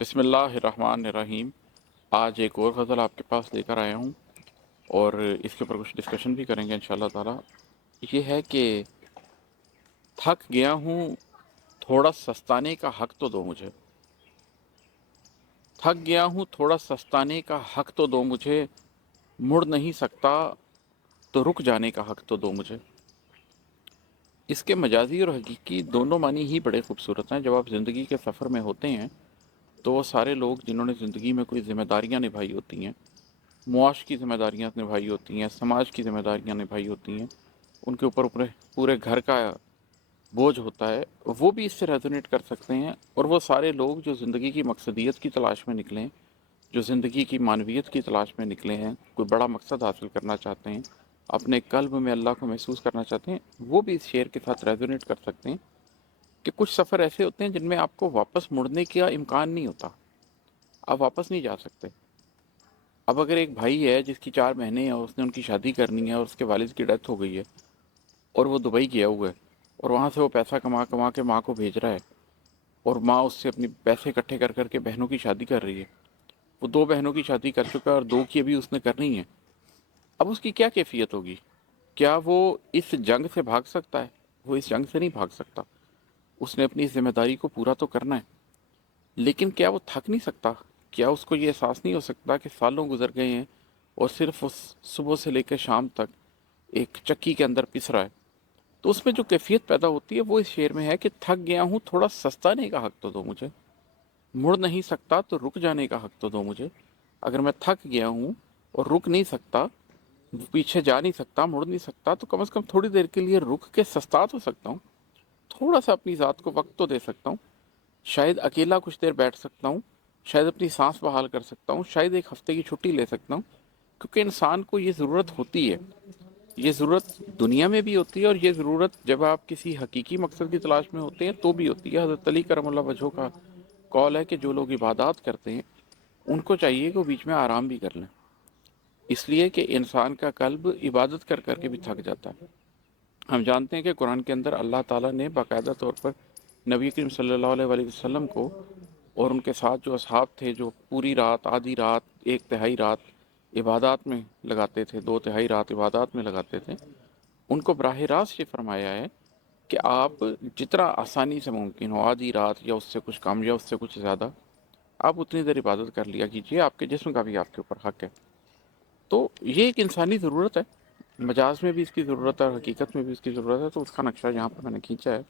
بسم اللہ الرحمن الرحیم۔ آج ایک اور غزل آپ کے پاس لے کر آیا ہوں اور اس کے اوپر کچھ ڈسکشن بھی کریں گے انشاءاللہ تعالی۔ یہ ہے کہ تھک گیا ہوں، تھوڑا سستانے کا حق تو دو مجھے۔ تھک گیا ہوں، تھوڑا سستانے کا حق تو دو مجھے، مڑ نہیں سکتا تو رک جانے کا حق تو دو مجھے۔ اس کے مجازی اور حقیقی دونوں معنی ہی بڑے خوبصورت ہیں۔ جب آپ زندگی کے سفر میں ہوتے ہیں تو وہ سارے لوگ جنہوں نے زندگی میں کوئی ذمہ داریاں نبھائی ہوتی ہیں، معاش کی ذمہ داریاں نبھائی ہوتی ہیں، سماج کی ذمہ داریاں نبھائی ہوتی ہیں، ان کے اوپر پورے گھر کا بوجھ ہوتا ہے، وہ بھی اس سے ریزونیٹ کر سکتے ہیں۔ اور وہ سارے لوگ جو زندگی کی مقصدیت کی تلاش میں نکلے ہیں، جو زندگی کی معنویت کی تلاش میں نکلے ہیں، کوئی بڑا مقصد حاصل کرنا چاہتے ہیں، اپنے قلب میں اللہ کو محسوس کرنا چاہتے ہیں، وہ بھی اس شعر کے ساتھ ریزونیٹ کر سکتے ہیں کہ کچھ سفر ایسے ہوتے ہیں جن میں آپ کو واپس مڑنے کا امکان نہیں ہوتا، آپ واپس نہیں جا سکتے۔ اب اگر ایک بھائی ہے جس کی 4 بہنیں ہیں اور اس نے ان کی شادی کرنی ہے اور اس کے والد کی ڈیتھ ہو گئی ہے اور وہ دبئی گیا ہوا ہے اور وہاں سے وہ پیسہ کما کما کے ماں کو بھیج رہا ہے اور ماں اس سے اپنی پیسے اکٹھے کر کر کے بہنوں کی شادی کر رہی ہے، وہ 2 بہنوں کی شادی کر چکا ہے اور 2 کی ابھی اس نے کرنی ہے۔ اب اس کی کیا کیفیت ہوگی؟ کیا وہ اس جنگ سے بھاگ سکتا ہے؟ وہ اس جنگ سے نہیں بھاگ سکتا، اس نے اپنی ذمہ داری کو پورا تو کرنا ہے، لیکن کیا وہ تھک نہیں سکتا؟ کیا اس کو یہ احساس نہیں ہو سکتا کہ سالوں گزر گئے ہیں اور صرف اس صبح سے لے کے شام تک ایک چکی کے اندر پس رہا ہے؟ تو اس میں جو کیفیت پیدا ہوتی ہے وہ اس شعر میں ہے کہ تھک گیا ہوں، تھوڑا سستانے کا حق تو دو مجھے، مڑ نہیں سکتا تو رک جانے کا حق تو دو مجھے۔ اگر میں تھک گیا ہوں اور رک نہیں سکتا، پیچھے جا نہیں سکتا، مڑ نہیں سکتا، تو کم از کم تھوڑی دیر کے لیے رک کے سستا تو سکتا ہوں، تھوڑا سا اپنی ذات کو وقت تو دے سکتا ہوں، شاید اکیلا کچھ دیر بیٹھ سکتا ہوں، شاید اپنی سانس بحال کر سکتا ہوں، شاید ایک ہفتے کی چھٹی لے سکتا ہوں، کیونکہ انسان کو یہ ضرورت ہوتی ہے۔ یہ ضرورت دنیا میں بھی ہوتی ہے اور یہ ضرورت جب آپ کسی حقیقی مقصد کی تلاش میں ہوتے ہیں تو بھی ہوتی ہے۔ حضرت علی کرم اللہ وجہہ کا قول ہے کہ جو لوگ عبادات کرتے ہیں ان کو چاہیے کہ وہ بیچ میں آرام بھی کر لیں، اس لیے کہ انسان کا قلب عبادت کر کر کے بھی تھک جاتا ہے۔ ہم جانتے ہیں کہ قرآن کے اندر اللہ تعالیٰ نے باقاعدہ طور پر نبی کریم صلی اللہ علیہ وآلہ وسلم کو اور ان کے ساتھ جو اصحاب تھے جو پوری رات، آدھی رات، 1 تہائی رات عبادات میں لگاتے تھے، 2 تہائی رات عبادات میں لگاتے تھے، ان کو براہ راست یہ فرمایا ہے کہ آپ جتنا آسانی سے ممکن ہو، آدھی رات یا اس سے کچھ کم یا اس سے کچھ زیادہ، آپ اتنی دیر عبادت کر لیا کیجیے، آپ کے جسم کا بھی آپ کے اوپر حق ہے۔ تو یہ ایک انسانی ضرورت ہے، مجاز میں بھی اس کی ضرورت ہے اور حقیقت میں بھی اس کی ضرورت ہے، تو اس کا نقشہ یہاں پر میں نے کھینچا ہے۔